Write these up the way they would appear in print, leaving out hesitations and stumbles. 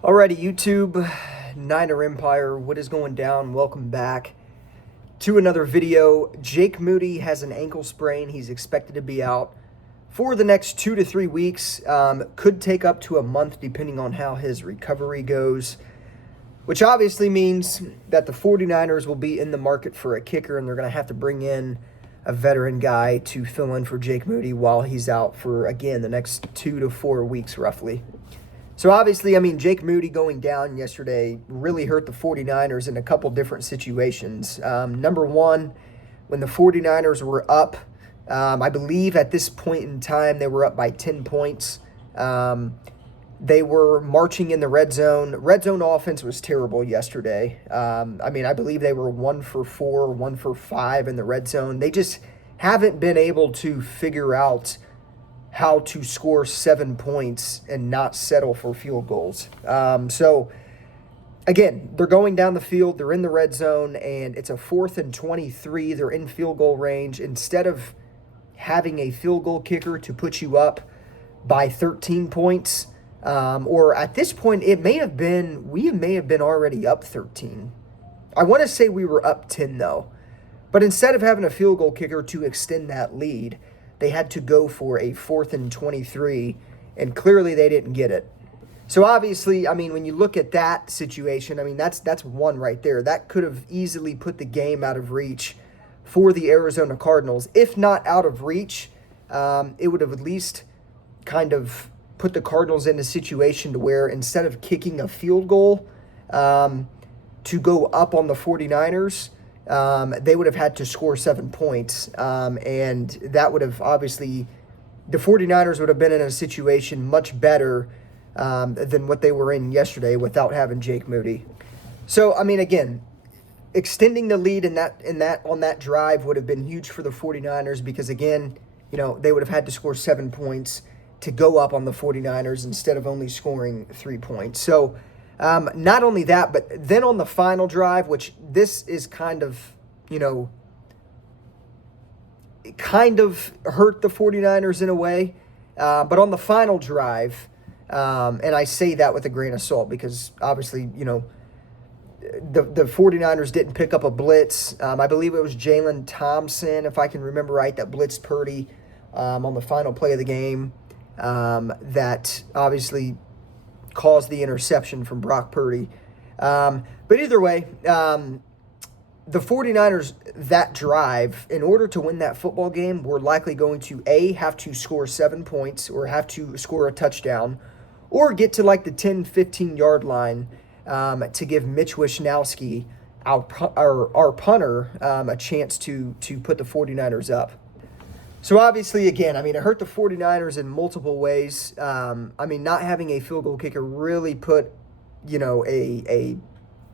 Alrighty, YouTube, Niner Empire, what is going down? Welcome back to another video. Jake Moody has an ankle sprain. He's expected to be out for the next 2 to 3 weeks. Could take up to a month depending on how his recovery goes, which obviously means that the 49ers will be in the market for a kicker, and they're going to have to bring in a veteran guy to fill in for Jake Moody while he's out for, again, the next 2 to 4 weeks roughly. So obviously, Jake Moody going down yesterday really hurt the 49ers in a couple different situations. Number one, when the 49ers were up, I believe at this point in time, they were up by 10 points. They were marching in the red zone. Red zone offense was terrible yesterday. I believe they were 1 for 4, 1 for 5 in the red zone. They just haven't been able to figure out how to score 7 points and not settle for field goals. So, again, they're going down the field. They're in the red zone, and it's a 4th and 23. They're in field goal range. Instead of having a field goal kicker to put you up by 13 points, or at this point, we may have been already up 13. I want to say we were up 10, though. But instead of having a field goal kicker to extend that lead, they had to go for a 4th and 23, and clearly they didn't get it. So obviously, when you look at that situation, that's one right there. That could have easily put the game out of reach for the Arizona Cardinals. If not out of reach, it would have at least kind of put the Cardinals in a situation to where instead of kicking a field goal to go up on the 49ers, they would have had to score 7 points, and that would have obviously, the 49ers would have been in a situation much better than what they were in yesterday without having Jake Moody. So, again, extending the lead on that drive would have been huge for the 49ers because, again, they would have had to score 7 points to go up on the 49ers instead of only scoring 3 points. So, not only that, but then on the final drive, which this is kind of, it kind of hurt the 49ers in a way. But on the final drive, and I say that with a grain of salt because obviously, the 49ers didn't pick up a blitz. I believe it was Jalen Thompson, if I can remember right, that blitzed Purdy on the final play of the game. That obviously caused the interception from Brock Purdy. But either way, the 49ers, that drive, in order to win that football game, were likely going to, A, have to score 7 points or have to score a touchdown or get to like the 10, 15-yard line to give Mitch Wishnowsky, our punter, a chance to put the 49ers up. So obviously, again, it hurt the 49ers in multiple ways. Not having a field goal kicker really put, a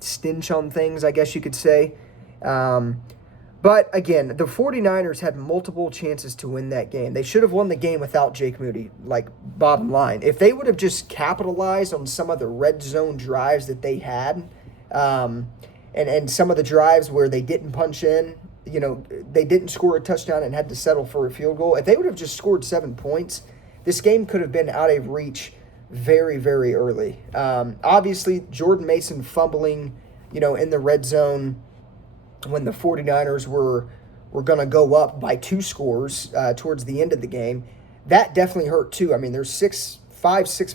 stench on things, I guess you could say. But again, the 49ers had multiple chances to win that game. They should have won the game without Jake Moody, like bottom line. If they would have just capitalized on some of the red zone drives that they had, and some of the drives where they didn't punch in, they didn't score a touchdown and had to settle for a field goal. If they would have just scored 7 points, this game could have been out of reach very, very early. Obviously, Jordan Mason fumbling, in the red zone when the 49ers were going to go up by 2 scores towards the end of the game, that definitely hurt too. There's 6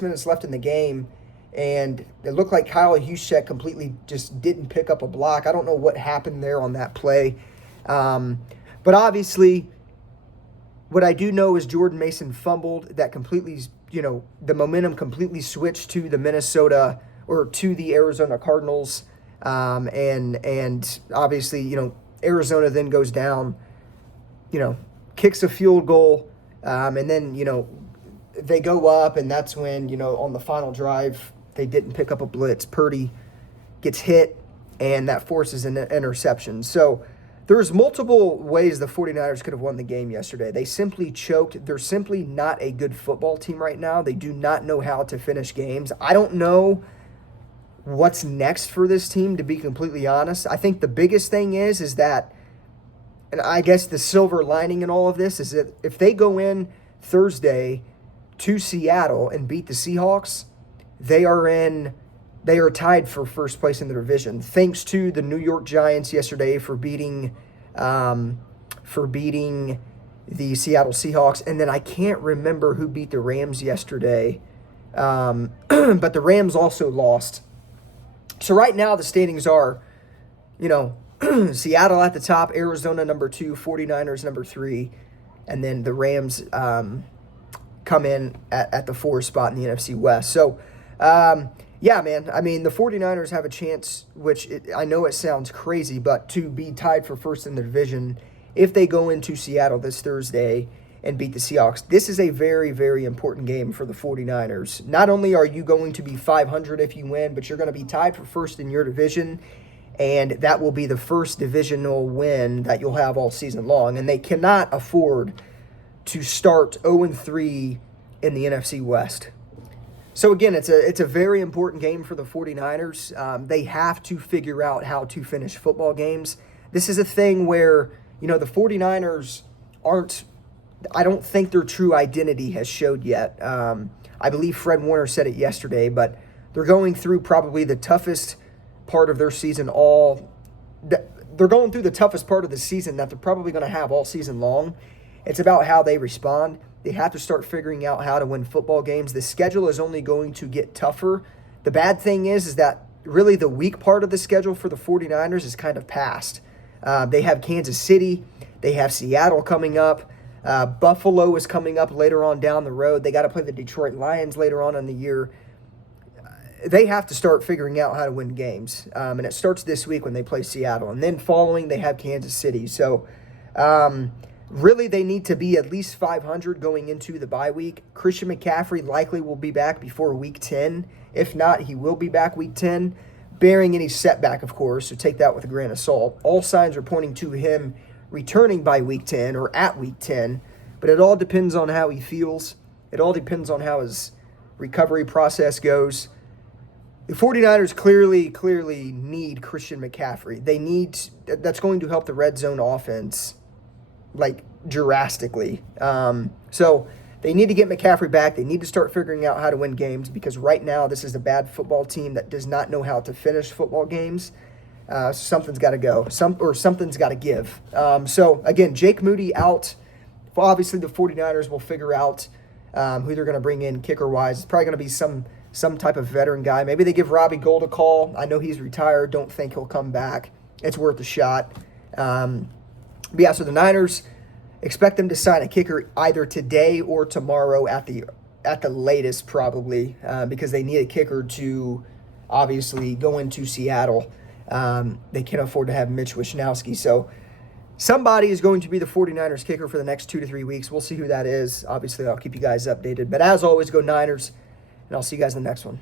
minutes left in the game, and it looked like Kyle Juszczyk completely just didn't pick up a block. I don't know what happened there on that play. But obviously, what I do know is Jordan Mason fumbled. That completely, the momentum completely switched to the Arizona Cardinals. And obviously, Arizona then goes down, kicks a field goal, and then, they go up, and that's when, on the final drive, they didn't pick up a blitz. Purdy gets hit, and that forces an interception. So there's multiple ways the 49ers could have won the game yesterday. They simply choked. They're simply not a good football team right now. They do not know how to finish games. I don't know what's next for this team, to be completely honest. I think the biggest thing is that, and I guess the silver lining in all of this is that if they go in Thursday to Seattle and beat the Seahawks, they are in they are tied for first place in the division, thanks to the New York Giants yesterday for beating the Seattle Seahawks. And then I can't remember who beat the Rams yesterday, but the Rams also lost. So right now the standings are, Seattle at the top, Arizona number 2, 49ers number 3, and then the Rams come in at the 4th spot in the NFC West. So, yeah, man, I mean, the 49ers have a chance, I know it sounds crazy, but to be tied for first in the division if they go into Seattle this Thursday and beat the Seahawks. This is a very, very important game for the 49ers. Not only are you going to be 500 if you win, but you're going to be tied for first in your division, and that will be the first divisional win that you'll have all season long. And they cannot afford to start 0-3 in the NFC West. So again, it's a very important game for the 49ers. They have to figure out how to finish football games. This is a thing where, the 49ers I don't think their true identity has showed yet. I believe Fred Warner said it yesterday, but they're going through probably the toughest part of their season they're going through the toughest part of the season that they're probably going to have all season long. It's about how they respond. They have to start figuring out how to win football games. The schedule is only going to get tougher. The bad thing is that really the weak part of the schedule for the 49ers is kind of past. They have Kansas City. They have Seattle coming up. Buffalo is coming up later on down the road. They got to play the Detroit Lions later on in the year. They have to start figuring out how to win games. And it starts this week when they play Seattle. And then following, they have Kansas City. So, really, they need to be at least 500 going into the bye week. Christian McCaffrey likely will be back before Week 10. If not, he will be back Week 10, bearing any setback, of course, so take that with a grain of salt. All signs are pointing to him returning by Week 10 or at Week 10, but it all depends on how he feels. It all depends on how his recovery process goes. The 49ers clearly need Christian McCaffrey. That's going to help the red zone offense drastically. So they need to get McCaffrey back. They need to start figuring out how to win games, because right now this is a bad football team that does not know how to finish football games. Something's got to go. Something's got to give. So again, Jake Moody out. Well, obviously the 49ers will figure out who they're going to bring in kicker-wise. It's probably going to be some type of veteran guy. Maybe they give Robbie Gould a call. I know he's retired. Don't think he'll come back. It's worth a shot. But yeah, so the Niners expect them to sign a kicker either today or tomorrow at the latest, probably, because they need a kicker to obviously go into Seattle. They can't afford to have Mitch Wishnowsky. So somebody is going to be the 49ers kicker for the next 2 to 3 weeks. We'll see who that is. Obviously, I'll keep you guys updated. But as always, go Niners, and I'll see you guys in the next one.